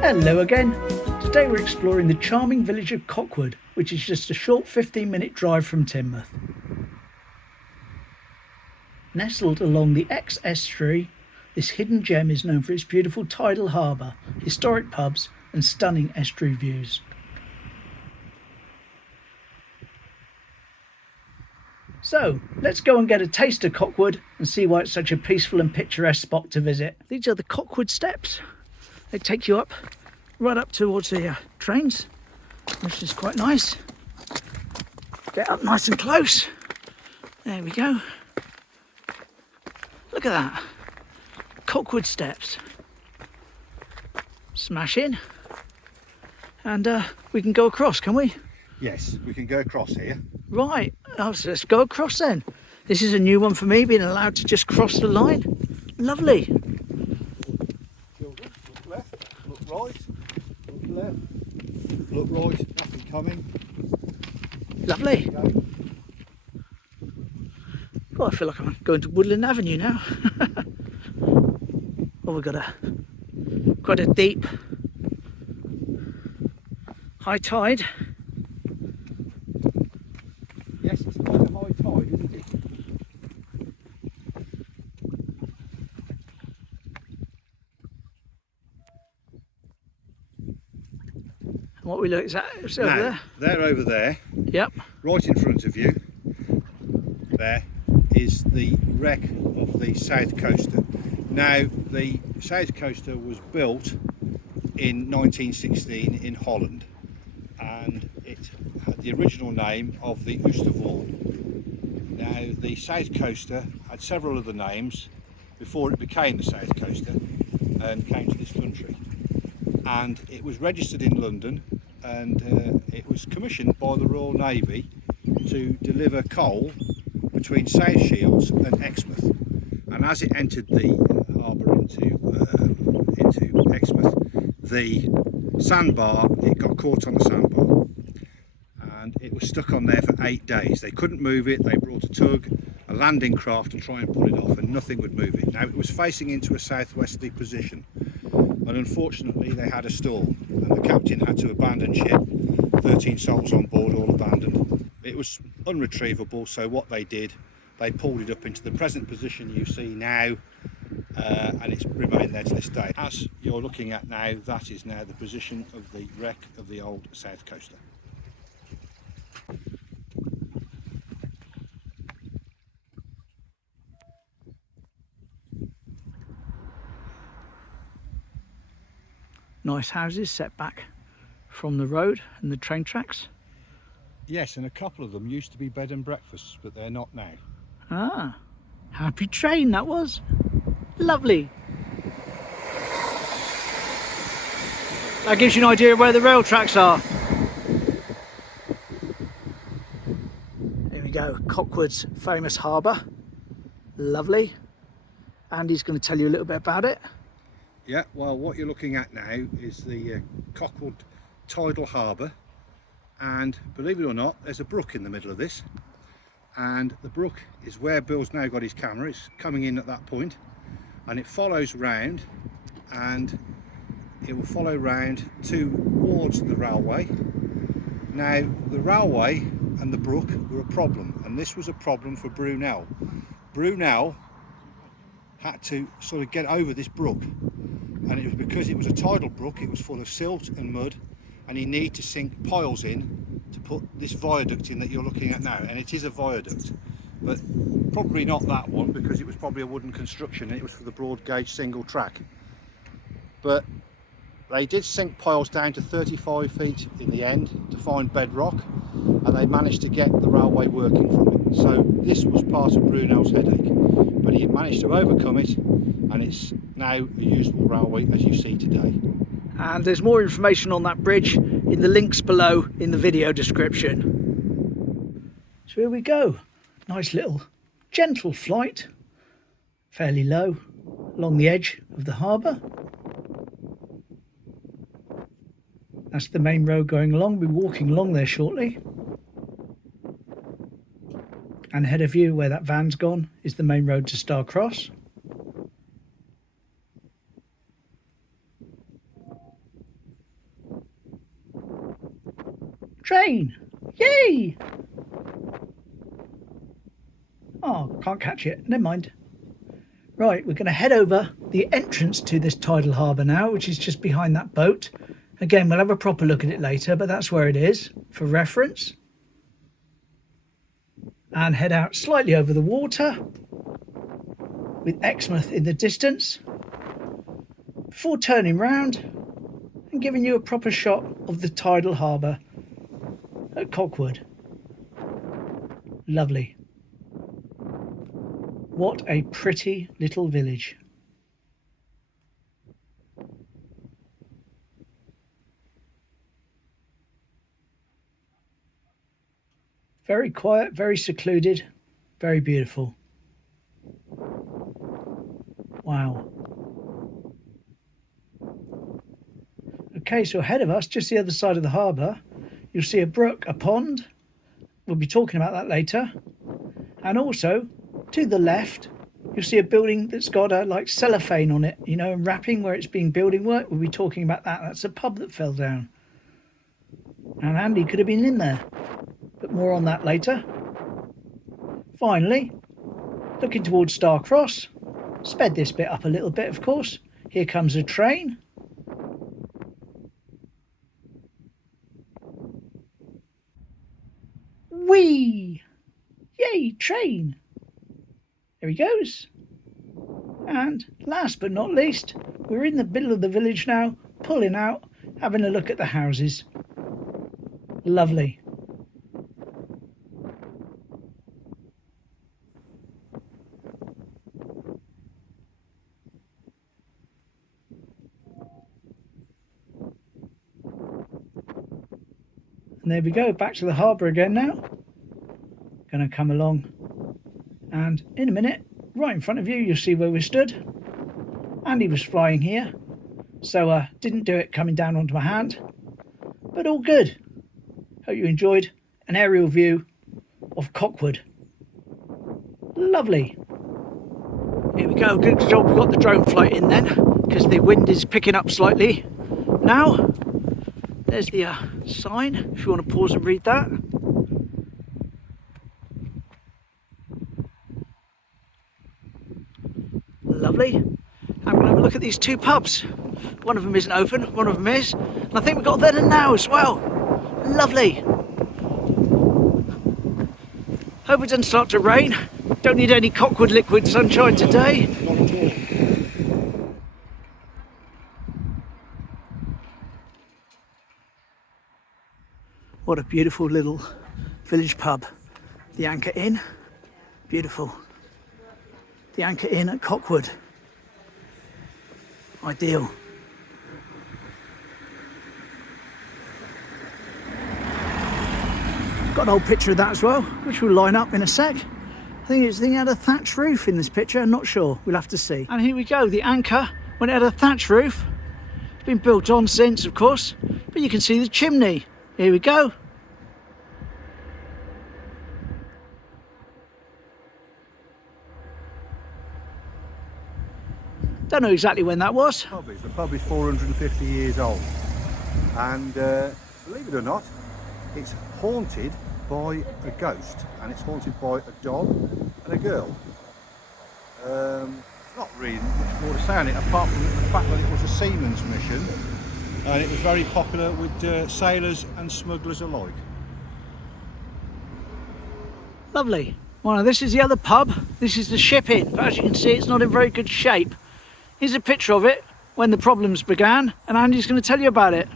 Hello again. Today we're exploring the charming village of Cockwood, which is just a short 15-minute drive from Teignmouth. Nestled along the Exe Estuary, this hidden gem is known for its beautiful tidal harbour, historic pubs and stunning estuary views. So, let's go and get a taste of Cockwood and see why it's such a peaceful and picturesque spot to visit. These are the Cockwood steps. They take you up, right up towards the trains, which is quite nice. Get up nice and close. There we go. Look at that. Cockwood steps. Smash in. And we can go across, can we? Yes, we can go across here. Right, oh, so let's go across then. This is a new one for me, being allowed to just cross the line. Lovely. Children, look left, look right, look left, look right, nothing coming. Lovely. Oh, I feel like I'm going to Woodland Avenue now. Oh, we've got quite a deep high tide. Yes, it's quite a high tide, isn't it? What we look is that it's over there? They're over there. Yep. Right in front of you. There is the wreck of the South Coaster. Now, the South Coaster was built in 1916 in Holland, and it had the original name of the Oosterwolde. Now, the South Coaster had several other names before it became the South Coaster and came to this country. And it was registered in London, and it was commissioned by the Royal Navy to deliver coal between South Shields and Exmouth. And as it entered the harbour into Exmouth, the sandbar, it got caught on the sandbar, and it was stuck on there for 8 days. They couldn't move it. They brought a tug, a landing craft to try and pull it off, and nothing would move it. Now, it was facing into a southwesterly position, and unfortunately they had a stall, and the captain had to abandon ship. 13 souls on board, all abandoned. It was unretrievable, so what they did, they pulled it up into the present position you see now, and it's remained there to this day. As you're looking at now, that is now the position of the wreck of the old South Coaster. Nice houses set back from the road and the train tracks. Yes, and a couple of them used to be bed and breakfasts, but they're not now. Ah, happy train that was. Lovely. That gives you an idea of where the rail tracks are. There we go, Cockwood's famous harbour. Lovely. Andy's going to tell you a little bit about it. Yeah, well, what you're looking at now is the Cockwood Tidal Harbour, and believe it or not, there's a brook in the middle of this, and the brook is where Bill's now got his camera. It's coming in at that point, and it follows round, and it will follow round towards the railway. Now, the railway and the brook were a problem, and this was a problem for Brunel. Brunel had to sort of get over this brook, and it was because it was a tidal brook. It was full of silt and mud, and you need to sink piles in to put this viaduct in that you're looking at now, and it is a viaduct, but probably not that one, because it was probably a wooden construction and it was for the broad gauge single track. But they did sink piles down to 35 feet in the end to find bedrock, and they managed to get the railway working from it. So this was part of Brunel's headache, but he managed to overcome it, and it's now a usable railway as you see today. And there's more information on that bridge in the links below in the video description. So here we go. Nice little gentle flight, fairly low, along the edge of the harbour. That's the main road going along. We'll be walking along there shortly. And ahead of you, where that van's gone, is the main road to Star Cross. Train! Yay! Oh, can't catch it. Never mind. Right, we're going to head over the entrance to this tidal harbour now, which is just behind that boat. Again, we'll have a proper look at it later, but that's where it is for reference. And head out slightly over the water with Exmouth in the distance before turning round and giving you a proper shot of the tidal harbour at Cockwood. Lovely. What a pretty little village. Very quiet, very secluded, very beautiful. Wow. Okay, so ahead of us, just the other side of the harbour, you'll see a brook, a pond. We'll be talking about that later. And also, to the left, you'll see a building that's got a like cellophane on it, you know, and wrapping where it's been building work. We'll be talking about that. That's a pub that fell down. And Andy could have been in there. But more on that later. Finally, looking towards Star Cross. Sped this bit up a little bit, of course. Here comes a train. Whee! Yay, train! There he goes. And last but not least, we're in the middle of the village now, pulling out, having a look at the houses. Lovely. And there we go, back to the harbour again now. Going to come along, and in a minute, right in front of you, you'll see where we stood. Andy was flying here, so didn't do it coming down onto my hand, but all good. Hope you enjoyed an aerial view of Cockwood. Lovely. Here we go, good job we've got the drone flight in then, because the wind is picking up slightly now. There's the sign, if you want to pause and read that. Lovely. And we're going to have a look at these two pubs. One of them isn't open, one of them is. And I think we've got then and now as well. Lovely. Hope it doesn't start to rain. Don't need any Cockwood liquid sunshine today. Not at all. What a beautiful little village pub. The Anchor Inn. Beautiful. The Anchor Inn at Cockwood. Ideal. Got an old picture of that as well, which we'll line up in a sec. I think it had a thatch roof in this picture, I'm not sure, we'll have to see. And here we go, the Anchor, when it had a thatch roof. It's been built on since, of course, but you can see the chimney. Here we go. Don't know exactly when that was. The pub is 450 years old, and believe it or not, it's haunted by a ghost, and it's haunted by a dog and a girl. Not really much more to say on it, apart from the fact that it was a seaman's mission, and it was very popular with sailors and smugglers alike. Lovely. Well, this is the other pub. This is the Ship Inn, but as you can see, it's not in very good shape. Here's a picture of it when the problems began, and Andy's going to tell you about it.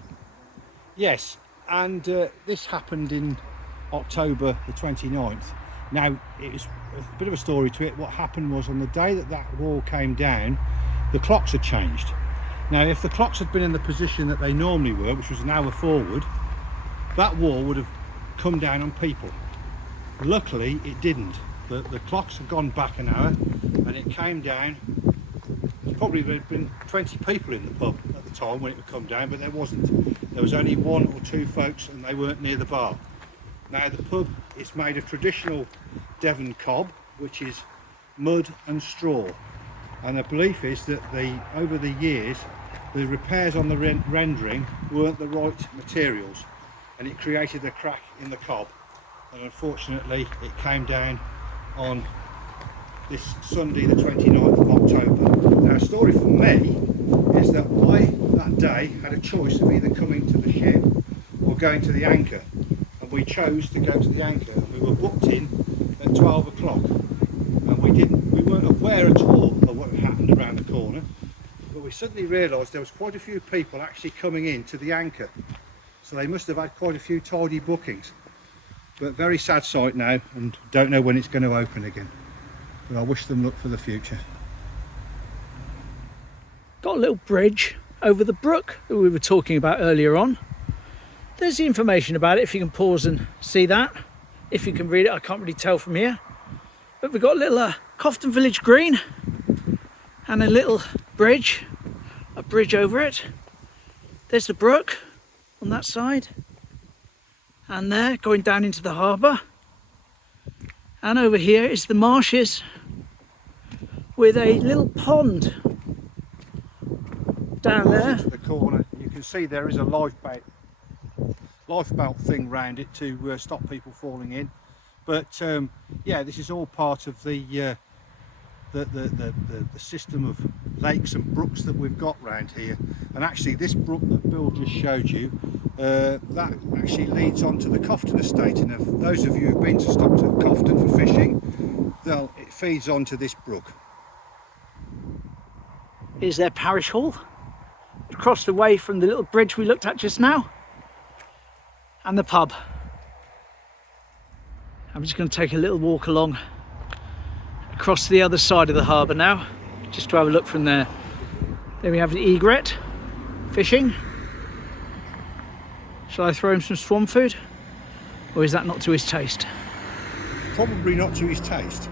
Yes, and this happened in October the 29th. Now, it was a bit of a story to it. What happened was, on the day that that wall came down, the clocks had changed. Now, if the clocks had been in the position that they normally were, which was an hour forward, that wall would have come down on people. Luckily, it didn't. The clocks had gone back an hour, and it came down. Probably there had been 20 people in the pub at the time when it would come down, but there wasn't. There was only one or two folks, and they weren't near the bar. Now, the pub is made of traditional Devon cob, which is mud and straw. And the belief is that over the years the repairs on the rendering weren't the right materials, and it created a crack in the cob, and unfortunately it came down on this Sunday the 29th of October. Now, a story for me is that I that day had a choice of either coming to the ship or going to the anchor, and we chose to go to the anchor. We were booked in at 12 o'clock, and we weren't aware at all of what had happened around the corner, but we suddenly realised there was quite a few people actually coming in to the anchor, so they must have had quite a few tidy bookings. But very sad sight now, and don't know when it's going to open again, but I wish them luck for the future. Got a little bridge over the brook that we were talking about earlier on. There's the information about it if you can pause and see that. If you can read it, I can't really tell from here. But we've got a little Cofton Village Green and a little bridge, a bridge over it. There's the brook on that side, and there going down into the harbour. And over here is the marshes with a little pond down there. Into the corner, you can see there is a lifeboat thing round it to stop people falling in. But yeah, this is all part of the system of lakes and brooks that we've got round here. And actually, this brook that Bill just showed you, that actually leads onto the Cofton estate. And if those of you who've been to Stockton Cofton for fishing, it feeds onto this brook. Here's their parish hall, across the way from the little bridge we looked at just now, and the pub. I'm just going to take a little walk along across to the other side of the harbour now, just to have a look from there. There we have the egret fishing. Shall I throw him some swan food, or is that not to his taste? Probably not to his taste.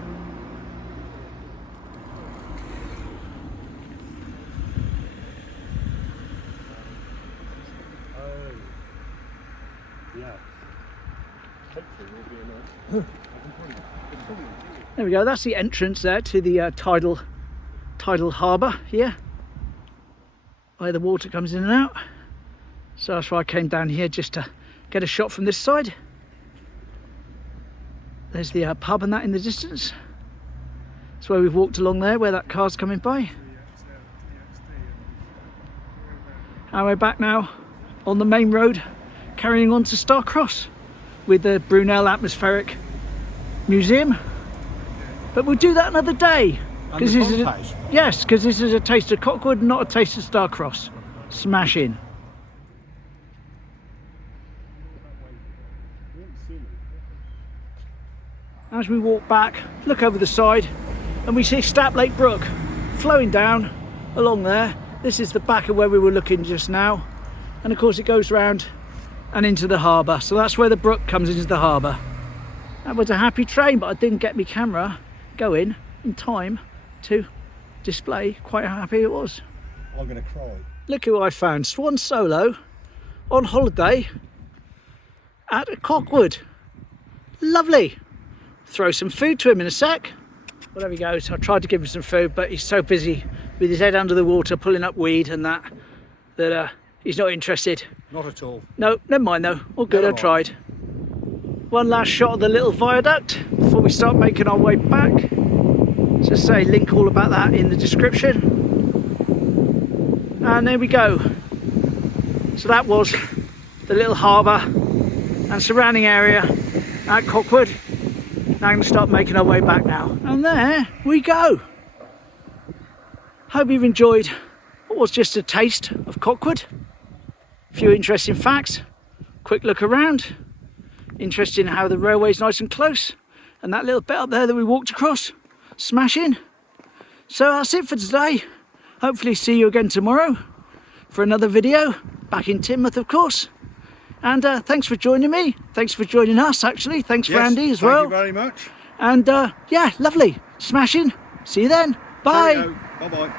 There we go, that's the entrance there to the Tidal Harbour here, where the water comes in and out. So that's why I came down here, just to get a shot from this side. There's the pub and that in the distance. That's where we've walked along there, where that car's coming by. And we're back now on the main road, carrying on to Starcross with the Brunel Atmospheric Museum. But we'll do that another day. Because this is because this is a Taste of Cockwood, not a Taste of Starcross. Smash in. As we walk back, look over the side, and we see Stapp Lake Brook flowing down along there. This is the back of where we were looking just now, and of course it goes round and into the harbour. So that's where the brook comes into the harbour. That was a happy train, but I didn't get my camera going in time to display quite how happy it was. I'm going to cry. Look who I found, Swan solo on holiday at Cockwood. Lovely. Throw some food to him in a sec. Well, there he goes. I tried to give him some food, but he's so busy with his head under the water pulling up weed and that he's not interested. Not at all. No, never mind though. All good, I tried. One last shot of the little viaduct before we start making our way back. So say, link all about that in the description. And there we go. So that was the little harbour and surrounding area at Cockwood. Now I'm going to start making our way back now. And there we go. Hope you've enjoyed what was just a taste of Cockwood. A few interesting facts, quick look around. Interesting how the railway's nice and close, and that little bit up there that we walked across, smashing. So that's it for today. Hopefully see you again tomorrow for another video, back in Teignmouth of course. And thanks for joining me. Thanks for joining us actually. Thanks for Andy as well. Thank you very much. And yeah, lovely. Smashing. See you then. Bye. Bye bye.